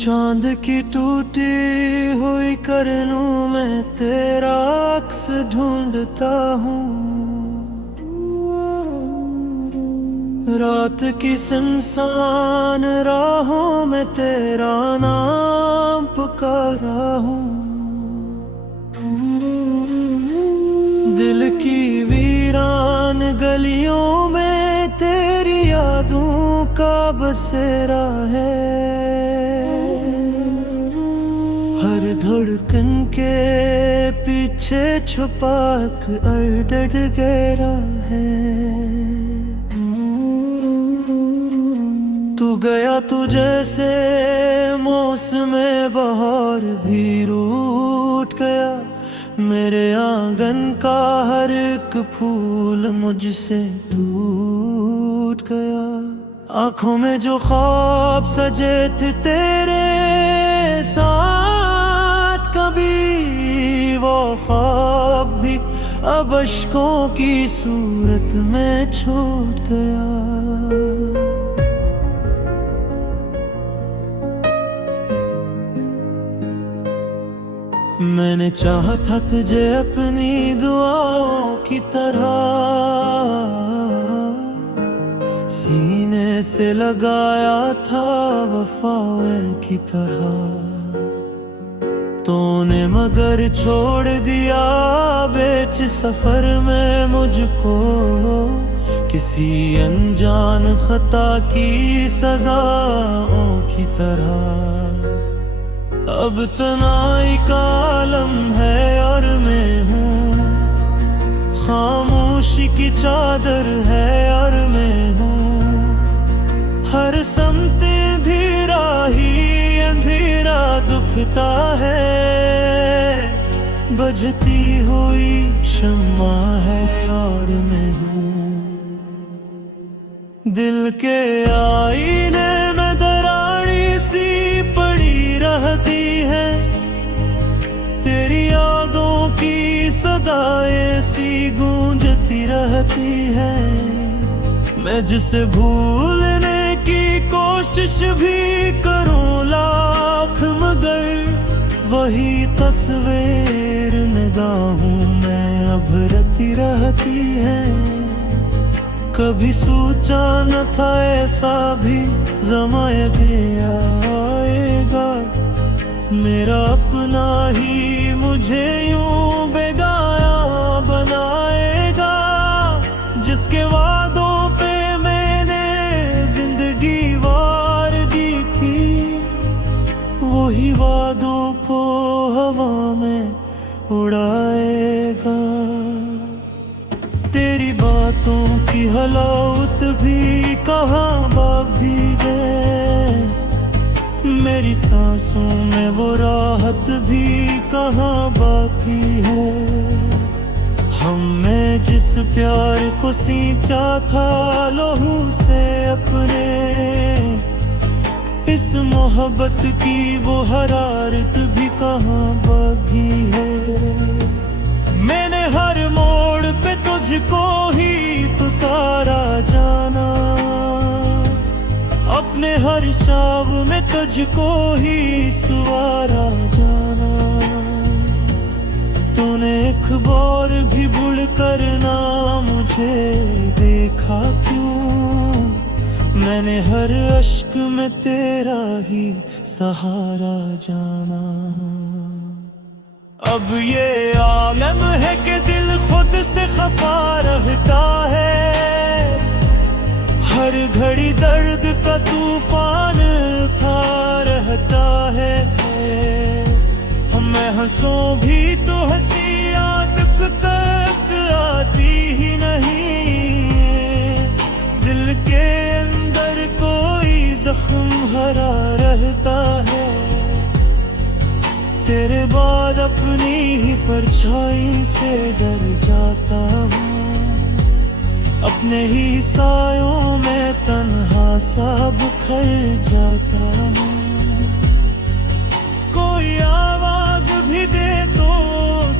चांद की टूटी हुई करनूं मैं तेरा अक्स ढूंढता हूँ। रात की सुनसान राहों में तेरा नाम पुकारा हूँ। दिल की वीरान गलियों में तेरी यादों का बसेरा है। हर धड़कन के पीछे छुपा एक दर्द गहरा है। तू गया तू जैसे मौसमे बहार भी रूठ गया। मेरे आंगन का हर एक फूल मुझसे टूट गया। आंखों में जो ख्वाब सजे थे तेरे साथ कभी, वो ख्वाब भी अब अश्कों की सूरत में छूट गया। मैंने चाहा था तुझे अपनी दुआओं की तरह, सीने से लगाया था वफाओं की तरह। तूने मगर छोड़ दिया बीच सफर में मुझको, किसी अनजान खता की सजाओं की तरह। अब तन्हाई का आलम है और मैं हूँ, खामोशी की चादर है और मैं हूँ। हर समत अंधेरा ही अंधेरा दुखता है। बजती हुई शम्मा है और मैं हूँ। दिल के आईने में दराड़ी सी पड़ी रहती है। तेरी यादों की सदाएं सी गूंजती रहती है। मैं जिसे भूलने की कोशिश भी करूं लाख, मगर वही तस्वीर निगाहों में अभरती रहती है। कभी सोचा न था ऐसा भी ज़माने आएगा। मेरा अपना ही मुझे यूं बेगाना बनाएगा। जिसके वादों पे मैंने जिंदगी वार दी थी, वही वादों को हवा में उड़ाएगा। तेरी बातों की हलावत भी कहाँ बाकी है। मेरी सांसों में वो राहत भी कहाँ बाकी है। हमने जिस प्यार को सींचा था लहू से अपने, इस मोहब्बत की वो हरारत भी कहाँ बाकी है। मैंने हर मोड़ पे तुझको ही पुकारा जाना, अपने हर शाम में तुझको ही सवारा जाना। तूने एक बार भी भूल कर ना मुझे देखा क्यों। मैंने हर अश्क में तेरा ही सहारा जाना। अब ये आलम है कि दिल खुद से खफा रहता है। हर घड़ी दर्द का तूफान था रहता है। मैं हंसूं भी तो हंसियां दुख तक आती ही नहीं। दिल के अंदर कोई जख्म भरा रहता है। तेरे बाद अपनी ही परछाई से डर जाता हूँ। अपने ही सायों में तन्हा सा बिखर जाता हूँ। कोई आवाज भी दे तो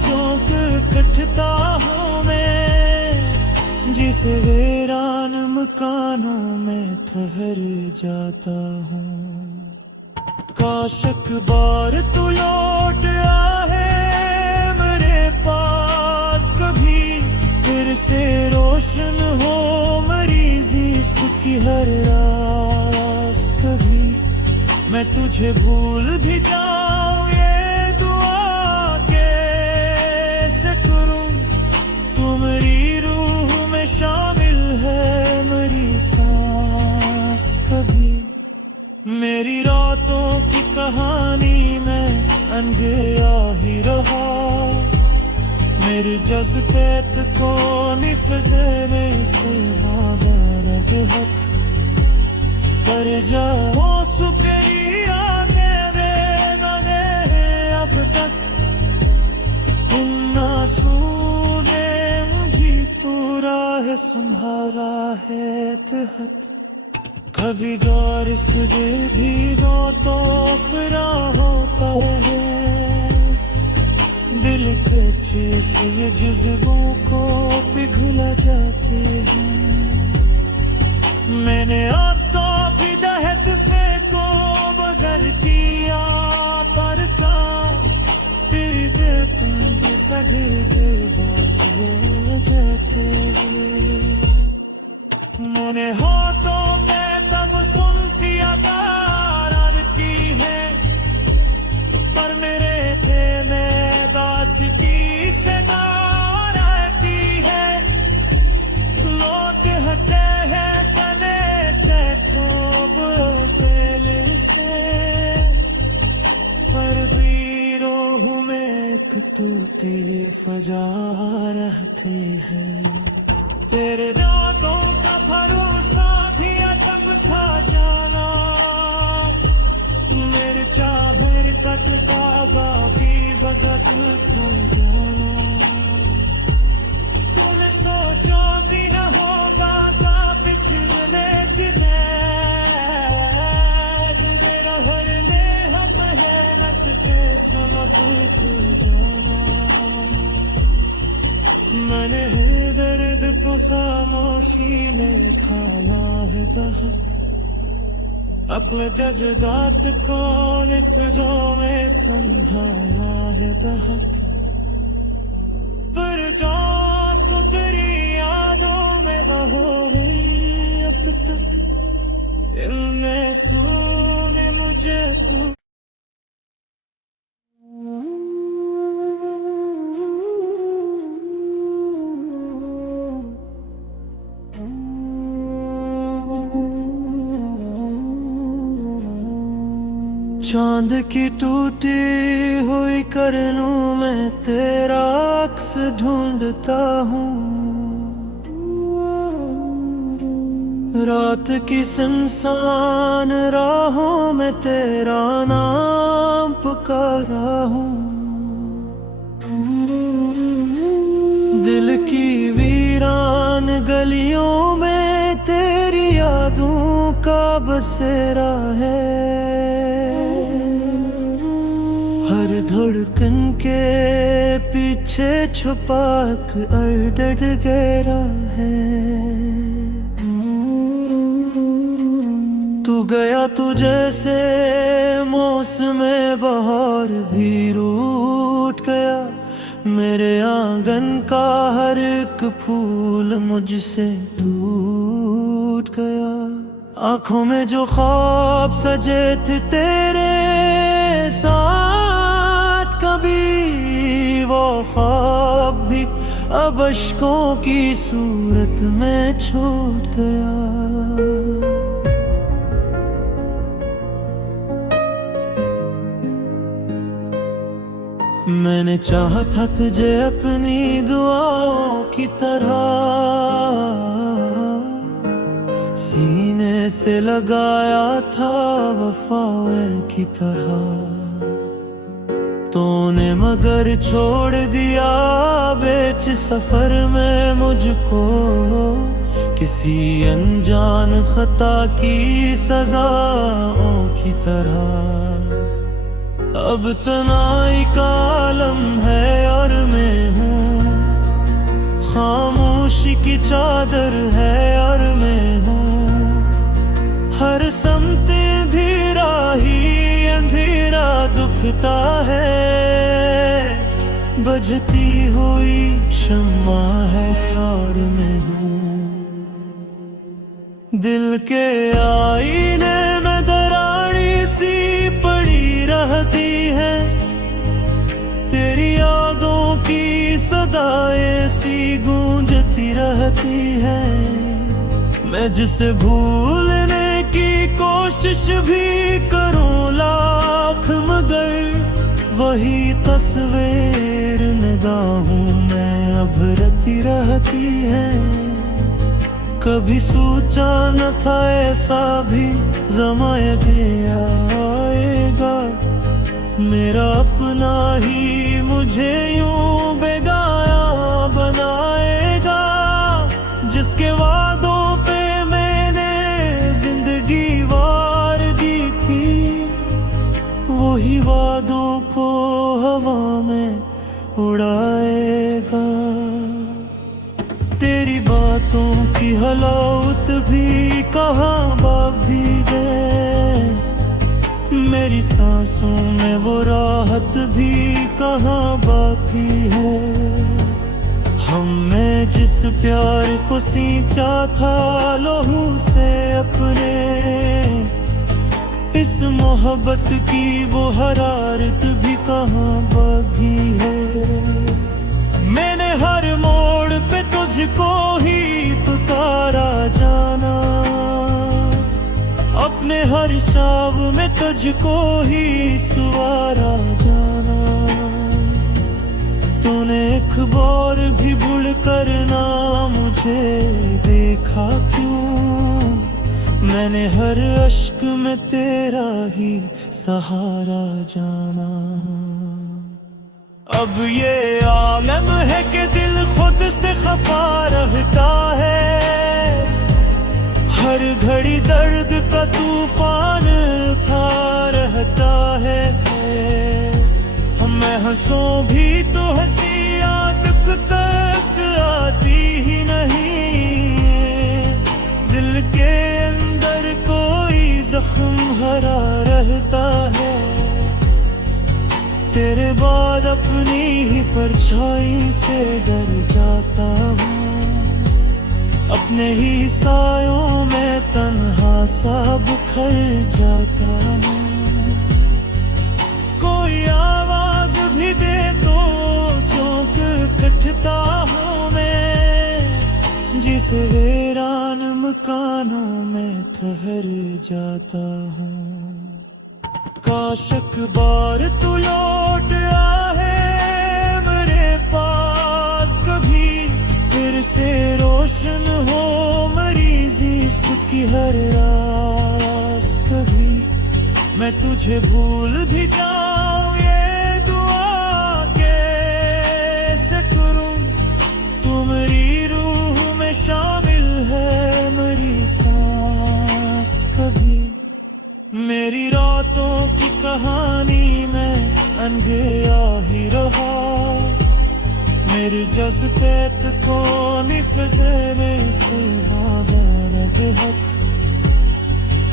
चौंक कटता हूँ मैं। जिसे वीरान मकानों में ठहर जाता हूँ। काशक बार तू लौट आए मेरे पास कभी, फिर से रोशन हो मेरी जिस्म की हर रास कभी। मैं तुझे भूल भी जाऊं ये दुआ कैसे करूं, तू मेरी रूह में शामिल है मेरी सांस कभी। मेरी रातों की कहानी में अंधेरा ही रहा, मेरे जज्बात को निफज़ेरे सुहाना रगहत कर जाओ शुक्रिया तेरे गाने अब तक, इन मासूमे मुझे तू राह संभाला है तहत। कभी दौर इस दिल भी दो तो फिरा होता है, दिल कच्चे से ये जज्बों को पिघला जाते हैं। मैंने तो भी दहत फेंको बगर किया पर का, फिर दे तुम के सगे से बाँचे जाते। मैंने हाथों पे तब सुनती अदार की है, पर मेरे थे में दास्ती से दारती है। लोग हते हैं तने ते खूब दिल से, पर भी रोह में कतूती फजा रहती है। तेरे दांतों का भरोसा भी अटक था जाना, मेरे चाहे कत ताजा भी बजट था जाना। तूने सोचा भी न होगा था पिछले जिन्हें, मेरा हर ले हम मेहनत के समझ तू जाना। मैंने है दर्द को खामोशी में खाना है बहुत, अपने जज्बात को लफ्जों में समझाया है बहुत। पर जो सुधरी यादों में बहो है अब तक, इनमें सोने मुझे तू। चांद की टूटी हुई करनों में तेरा अक्स ढूंढता हूँ, रात की सुनसान राहों में तेरा नाम पुकारा हूँ। दिल की वीरान गलियों में तेरी यादों का बसेरा है, हर धड़कन के पीछे छुपा कर डट गहरा है। तू गया तू जैसे मौसम बहार भी रूठ गया, मेरे आंगन का हर एक फूल मुझसे टूट गया। आंखों में जो ख्वाब सजे थे तेरे साथ कभी, वो ख्वाब भी अब अश्कों की सूरत में छूट गया। मैंने चाहा था तुझे अपनी दुआओं की तरह, सीने से लगाया था वफाओं की तरह। तूने मगर छोड़ दिया बीच सफर में मुझको, किसी अनजान खता की सजाओं की तरह। अब तन्हाई का आलम है और मैं हूँ, खामोशी की चादर है और मैं हूँ। हर समत अंधेरा ही अंधेरा रखता है, बजती हुई शम्मा है और मैं हूँ। दिल के आईने में दराड़ी सी पड़ी रहती है, तेरी यादों की सदाएं सी गूंजती रहती है। मैं जिसे भूलने की कोशिश भी करूं लाख, मगर वही तस्वीर निगाहों में अभरती रहती है। कभी सोचा न था ऐसा भी ज़माने आएगा, मेरा अपना ही मुझे यूं बेगाया बनाएगा। जिसके वादों पे मैंने जिंदगी वार दी थी, वही वादों को हवा में उड़ाएगा। तेरी बातों की हलावत भी कहाँ बाभी गए, मेरी सांसों में वो राहत भी कहाँ बाकी है। हमने जिस प्यार को सींचा था लहू से अपने, इस मोहब्बत की वो हरारत भी कहाँ बाकी है। मैंने हर मोड़ पे तुझको ही पुकारा जाना, अपने हर शाम में तुझको ही सवारा जाना। तूने एक बार भी भूल कर ना मुझे देखा क्यों, मैंने हर अश्क में तेरा ही सहारा जाना। अब ये आलम है कि दिल खुद से खफा रहता है, हर घड़ी दर्द का तूफान था रहता है। मैं हंसूं भी तो हंसी आंख तक आती ही नहीं, दिल के अंदर कोई जख्म हरा रहता है। तेरे बाद अपनी ही परछाई से डर जाता हूँ, अपने ही सायों में तन्हा सा बिखर जाता हूँ। कोई आवाज भी दे तो चौंक कटता हूँ मैं, जिस वीरान मकानों में ठहर जाता हूँ। काश एक बार तू लौट आए मेरे पास कभी, फिर से रोशन हो मेरी इश्क की हर रास कभी। मैं तुझे भूल भी जाऊं ये दुआ कैसे करूं, तू मेरी रूह में शामिल है मेरी सांस कभी। मेरी रातों की कहानी में अनगया ही रहा, मेरे जज्बात को निफजे में सुहाना रहत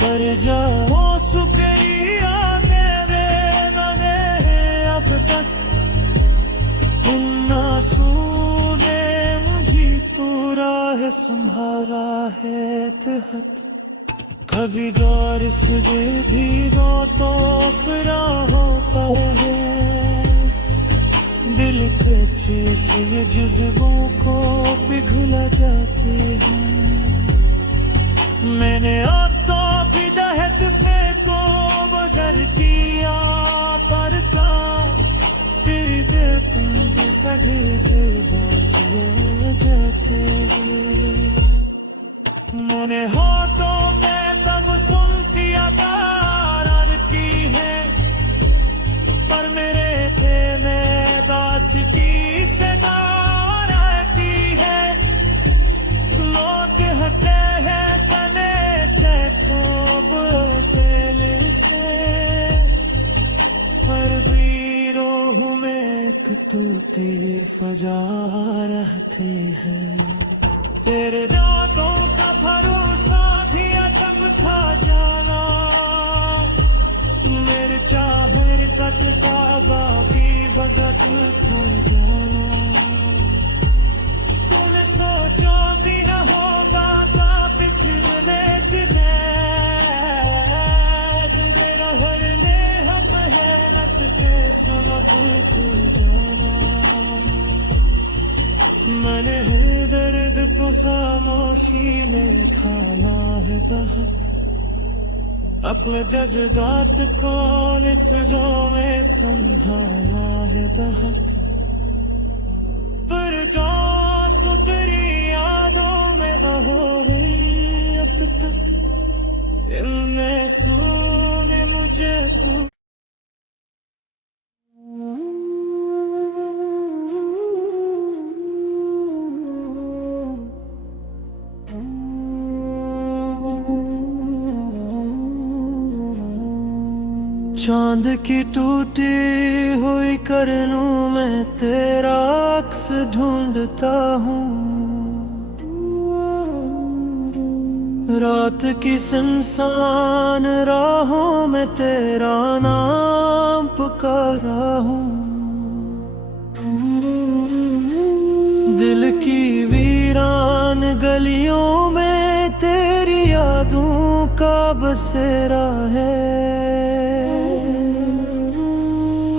कर जाओ शुक्रिया तेरे बने अब तक। इन्ना सूने मुझे तू राह संभारा है तहत, कभी गारिस दे भी दो तो फिरा होता है। दिल कच्चे से जज्बों को पिघला जाते हैं। मैंने आता भी दहत फेंको बगर किया पर का, तेरी दिल तुम के सगे से बाँचे जाते हैं। मैंने हाथों पे तब सुनती आकार की है, पर मेरे थे में दास्ती से दारती है। लोग हटे हैं कने थे खूब दिल से, पर भी रोह में एक तूती फजा रहते हैं। तेरे दांतों का भरोसा भी अजब था जाना, मेरे चाहर का एक ताजा की बजट खो जाना। तूने सोचा भी न होगा था पिछले दिने, मेरा भरने हम मेहनत के सब तू जाना। मैंने है दर्द को खामोशी में खाना है बहुत, अपने जज्बात को लफ्जों में समझाया है बहुत। पर जो तेरी यादों में हो गई अब तक, इनमें सोने मुझे तू। चांद की टूटी हुई करनों में तेरा अक्स ढूंढता हूँ, रात की सुनसान राहों में तेरा नाम पुकारा हूँ। दिल की वीरान गलियों में तेरी यादों का बसेरा है,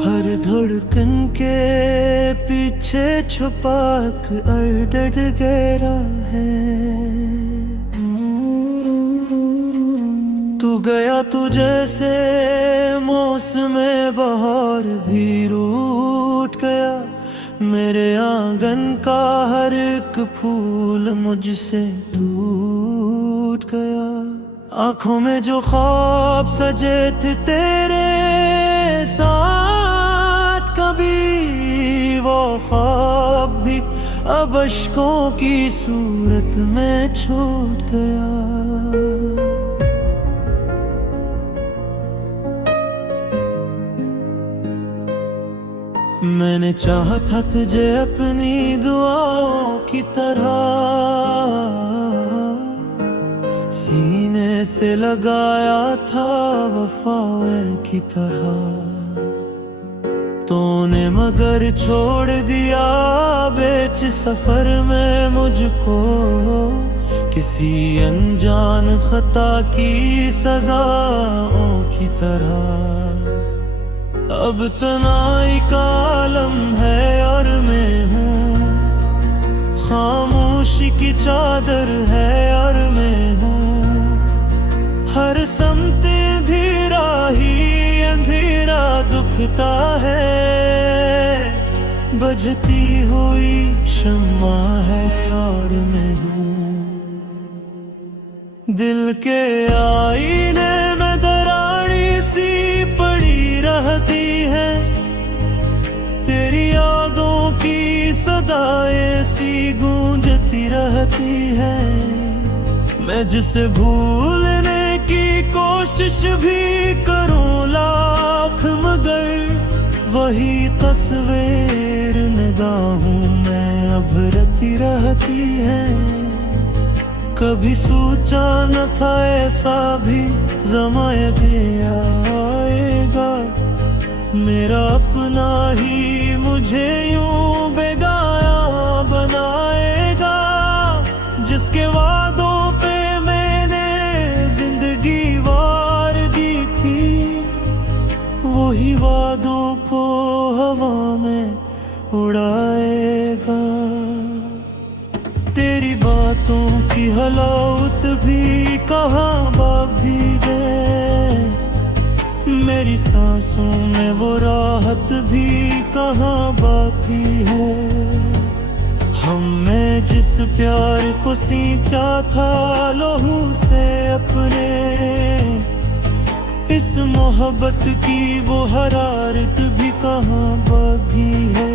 हर धड़कन के पीछे छुपा कर डर गहरा है। तू गया तू जैसे मौसम बहार भी रूठ गया, मेरे आंगन का हर एक फूल मुझसे टूट गया। आंखों में जो ख्वाब सजे थे तेरे साथ कभी, वो ख्वाब भी अब अश्कों की सूरत में छूट गया। मैंने चाहा था तुझे अपनी दुआओं की तरह, सीने से लगाया था वफाएं की तरह। तूने मगर छोड़ दिया बीच सफर में मुझको, किसी अनजान खता की सजाओं की तरह। अब तन्हाई का आलम है और मैं हूँ, खामोशी की चादर है और मैं हूँ। हर समत अंधेरा ही अंधेरा दुखता है, बजती हुई शम्मा है और मैं हूँ। दिल के आईने में दराड़ी सी पड़ी रहती है, तेरी यादों की सदाएं सी गूंजती रहती है। मैं जिसे भूलने की कोशिश भी करूं लाख, मगर वही तस्वीर निगाहों में अब रती रहती है। कभी सोचा न था ऐसा भी ज़माने आएगा, मेरा अपना ही मुझे यूं बेगाया बनाएगा। जिसके वादों पे मैंने जिंदगी वार दी थी, वही वादों को हवा में उड़ाएगा। तेरी बातों की हलावत भी कहाँ बाभी गए, मेरी सांसों में वो राहत भी कहाँ बाकी है। हमने जिस प्यार को सींचा था लहू से अपने, इस मोहब्बत की वो हरारत भी कहाँ बाकी है।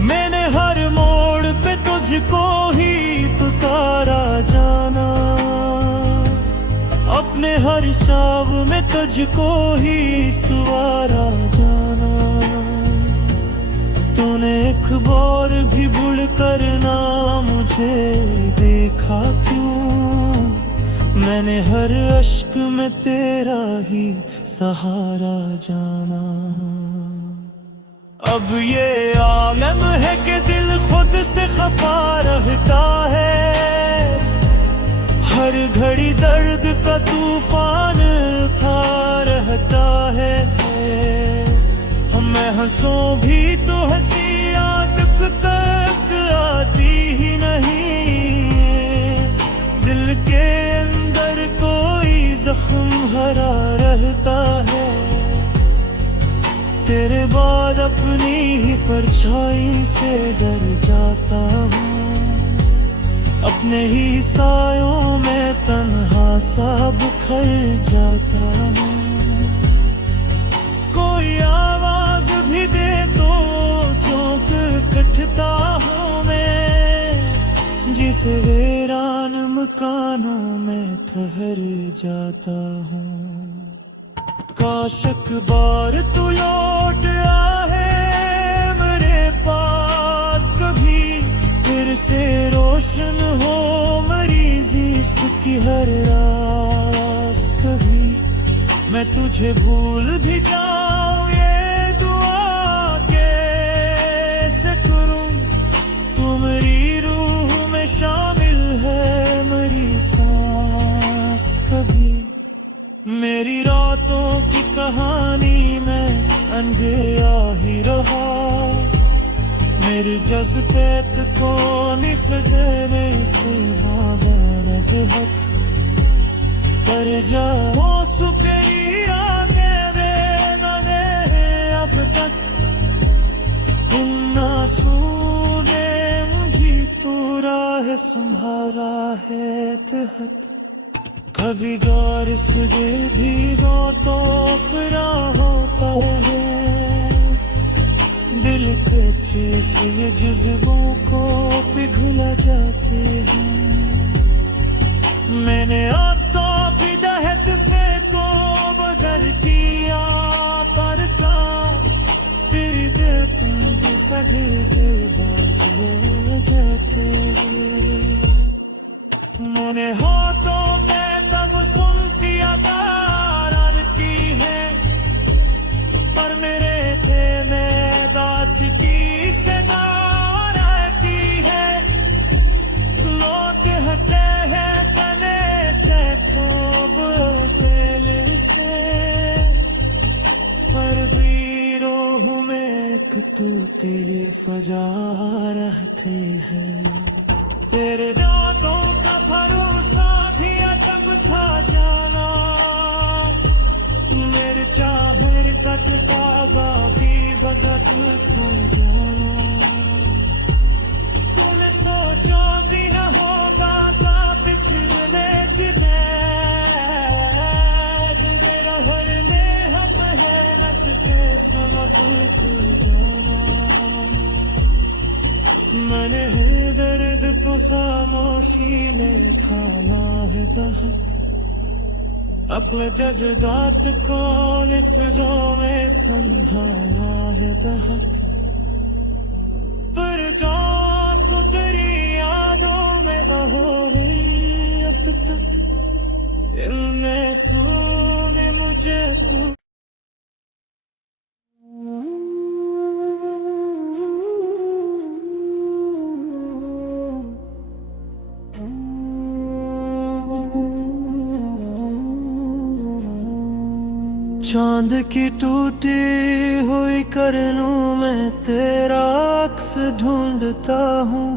मैंने हर मोड़ पे तुझको ही पुकारा जाना, अपने हर शाम में तुझको ही सवारा जाना। तूने एक बार भी भूल कर ना मुझे देखा क्यों, मैंने हर अश्क में तेरा ही सहारा जाना। अब ये आलम है कि दिल खुद से खफा रहता है, हर घड़ी दर्द का तूफान था रहता है। मैं हंसूं भी तो हंसी आटक तक आती ही नहीं, दिल के अंदर कोई जख्म भरा रहता है। तेरे बाद अपनी ही परछाई से डर जाता हूँ, अपने ही सायों में तन्हा सा बिखर जाता हूँ। कोई आवाज भी दे तो चौंक कटता हूँ मैं, जिस वीरान मकानों में ठहर जाता हूँ। काश एक बार तू लौट आए मेरे पास कभी, फिर से रोशन हो मरीज़ी इश्क की हर रास कभी। मैं तुझे भूल भी जाऊं ये दुआ कैसे करूं, तू मेरी रूह में शामिल है मेरी सांस कभी। मेरी रातों की कहानी में अंधेरा ही रहा, मेरे जज्बात को निफज़े ने सुहावरत हक कर जाओ शुक्रिया तेरे मैंने अब तक, इन आंसू ने मुझे पूरा है संभाला है तहत। कभी दौर से भी दो तो फिरा होता है, दिल के जैसे ये जज्बों को पिघला जाते हैं। मैंने तो बिदहत फेंको बगर किया पर का, तेरी दिल के सजे से बाजे जाते हैं। मैंने हाथों पे तब सुनती अदार की है, पर मेरे थे में दास की सदार की है। लोग हटे हैं कने थे खूब पहले से, पर भी रोह में एक तूती फजा रहते हैं। तेरे दांतों का भरोसा भी अजब था जाना, मेरे चाहर का तकाज़ा भी बजट खा जाना। तूने सोचा भी न होगा का पिछड़ने जिधे मेरा हर नेह मेहनत के समझ जाना। मैंने है दर्द को खामोशी में खाना है बहुत, अपने जज्बात को लफ्ज़ों में समझाया है बहुत। पर जो सुधरी यादों में हो गई अब तक, इनने सुने मुझे चांद की टूटी हुई करनूं में तेरा अक्स ढूंढता हूँ,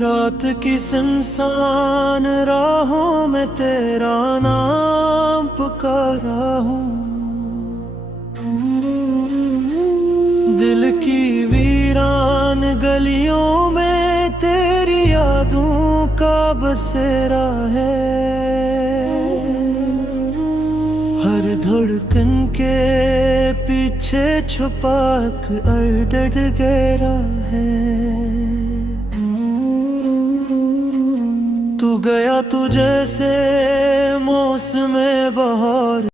रात की सुनसान राहों में तेरा नाम पुकारा हूँ। दिल की वीरान गलियों में तेरी यादों का बसेरा है, हर धड़कन के पीछे छुपा कर डर गहरा है। तू गया तू जैसे मौसम बहार